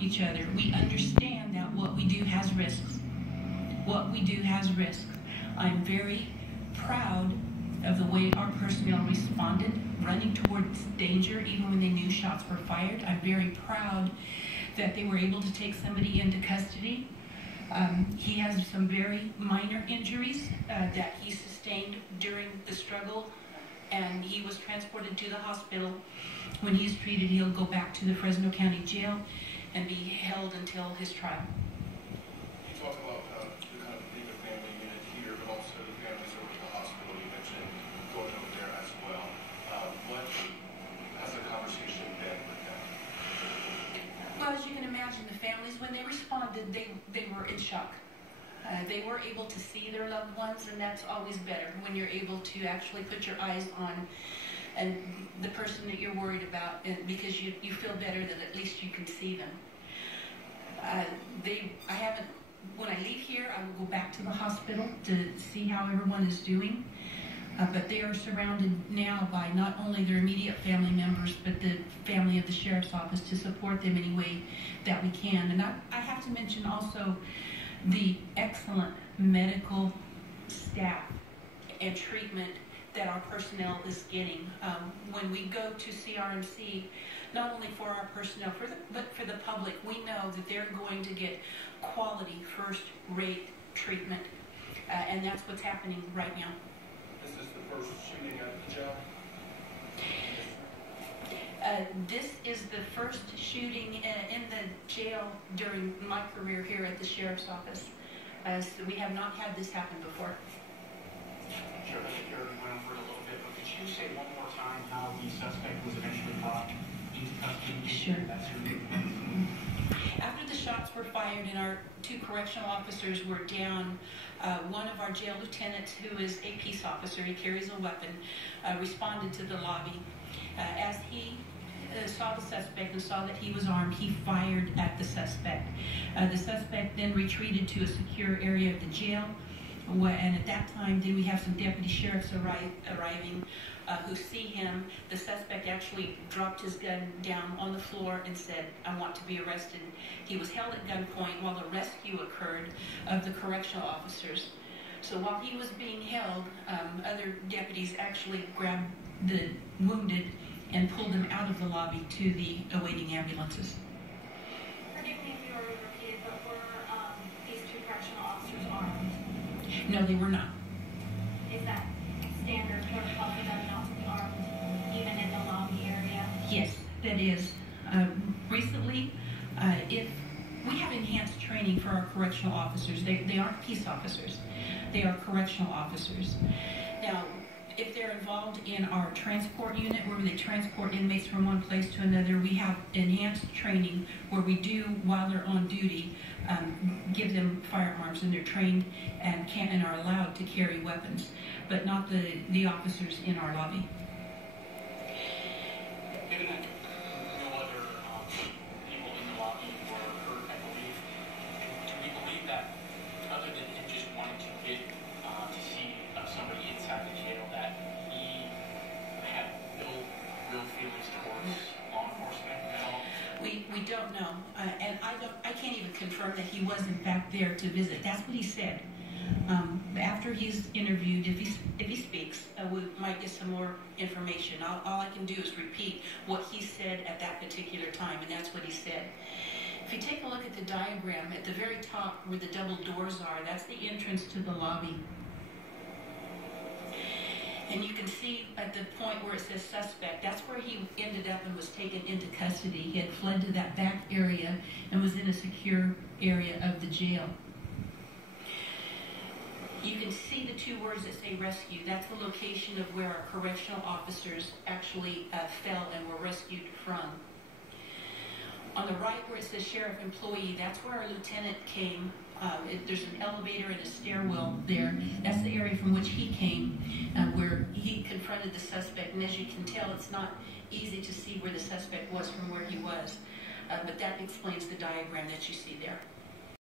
each other. We understand that what we do has risks. What we do has risks. I'm very proud of the way our personnel responded, running towards danger even when they knew shots were fired. I'm very proud that they were able to take somebody into custody. He has some very minor injuries that he sustained during the struggle, and he was transported to the hospital. When he's treated, he'll go back to the Fresno County Jail and be held until his trial. You talked about the kind of being a family unit here, but also the families over at the hospital. You mentioned going over there as well. What has the conversation been with them? Well, as you can imagine, the families, when they responded, they were in shock. They were able to see their loved ones, and that's always better when you're able to actually put your eyes on the person that you're worried about, and because you feel better that at least you can see them. When I leave here, I will go back to the hospital to see how everyone is doing. But they are surrounded now by not only their immediate family members, but the family of the sheriff's office to support them any way that we can. And I have to mention also the excellent medical staff and treatment that our personnel is getting. When we go to CRMC, not only for our personnel, but for the public, we know that they're going to get quality, first-rate treatment. And that's what's happening right now. Is this the first shooting at the jail? This is the first shooting in the jail during my career here at the sheriff's office. So we have not had this happen before. Sure, I think you already went over it a little bit, but could you say one more time how the suspect was eventually brought into custody? Sure. After the shots were fired and our 2 correctional officers were down, one of our jail lieutenants, who is a peace officer, he carries a weapon, responded to the lobby. As he saw the suspect and saw that he was armed, he fired at the suspect. The suspect then retreated to a secure area of the jail, and at that time then we have some deputy sheriffs arriving who see him. The suspect actually dropped his gun down on the floor and said, "I want to be arrested." He was held at gunpoint while a rescue occurred of the correctional officers. So while he was being held, other deputies actually grabbed the wounded and pulled them out of the lobby to the awaiting ambulances. Forgive me if you already repeated, but were these 2 correctional officers armed? No, they were not. Is that standard protocol for them not to be armed, even in the lobby area? Yes, that is. Recently, if we have enhanced training for our correctional officers, they aren't peace officers. They are correctional officers. Now, if they're involved in our transport unit where they transport inmates from one place to another, we have enhanced training where we do, while they're on duty, give them firearms, and they're trained and are allowed to carry weapons, but not the officers in our lobby. Given that no other people in the lobby were hurt, I believe, do we believe that other than him just wanting to get to see somebody inside the jail, that he had no real feelings towards law enforcement at all? We don't know, and I can't even confirm that he was in fact there to visit. That's what he said. After he's interviewed, if he speaks, we might get some more information. All I can do is repeat what he said at that particular time, and that's what he said. If you take a look at the diagram, at the very top where the double doors are, that's the entrance to the lobby. And you can see at the point where it says suspect, that's where he ended up and was taken into custody. He had fled to that back area and was in a secure area of the jail. You can see the 2 words that say rescue. That's the location of where our correctional officers actually fell and were rescued from. On the right where it says sheriff employee, that's where our lieutenant came. There's an elevator and a stairwell there. That's the area from which he came, where he confronted the suspect. And as you can tell, it's not easy to see where the suspect was from where he was. But that explains the diagram that you see there.